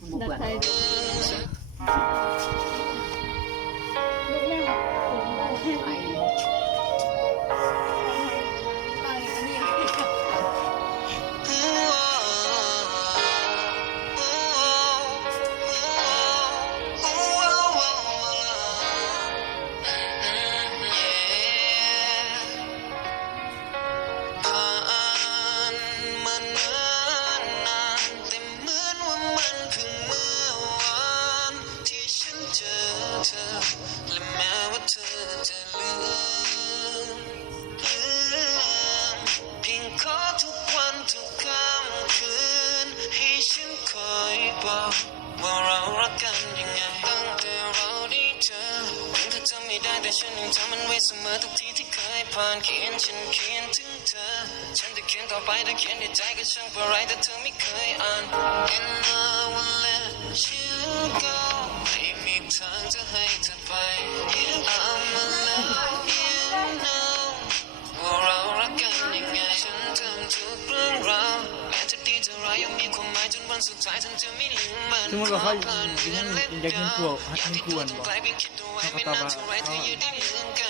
บุก ดัก เปิด ไทยลูกแม่ ไป และแม้ว่าเธอจะลืมเพียงขอทุกวันทุกค่ำคืนให้ฉันคอยบอกว่าเรารักกันยังไงตั้งแต่เราได้เจอถึงเธอจำไม่ได้แต่ฉันยังจำมันไว้เสมอทุกทีที่เคยผ่านฉันเขียนถึงเธอฉันจะเขียนต่อไปถ้าเขียนในใจก็ช่างเพื่อไรแต่เธอไม่เคยอ่าน And I will let you go ไม่มีทางจะให้เธอไป I'ma let you know ว่าเรารักกันยังไงฉันทำทุกเรื่องราวแม้จะดีจะร้ายยังมีความหมายจนวันสุดท้ายฉันจะไม่ลืมมัน สมมติว่าเขา ผ่านเดือนและ อยากกินกลัวให้กินกวนบ่ ไกลเพียงคิดเอาไว้ไม่นานเท่าไรเธออยู่ได้ลืมกัน